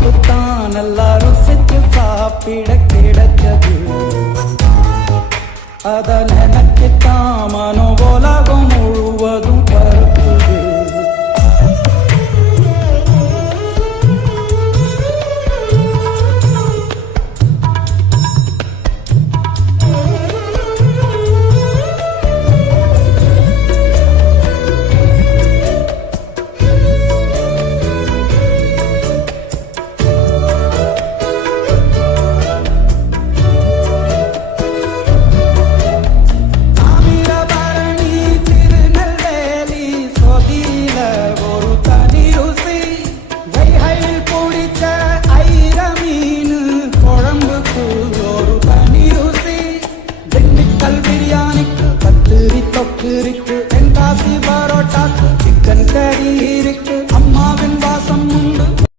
நமக்குத்தான் நல்லா ருசிச்சு சாப்பிட கிடைச்சது. அத நினைச்சுத்தான் மனோலகம் முழுவதும் பருத்துது. பிரியாணிக்கு கத்திரி தொக்கு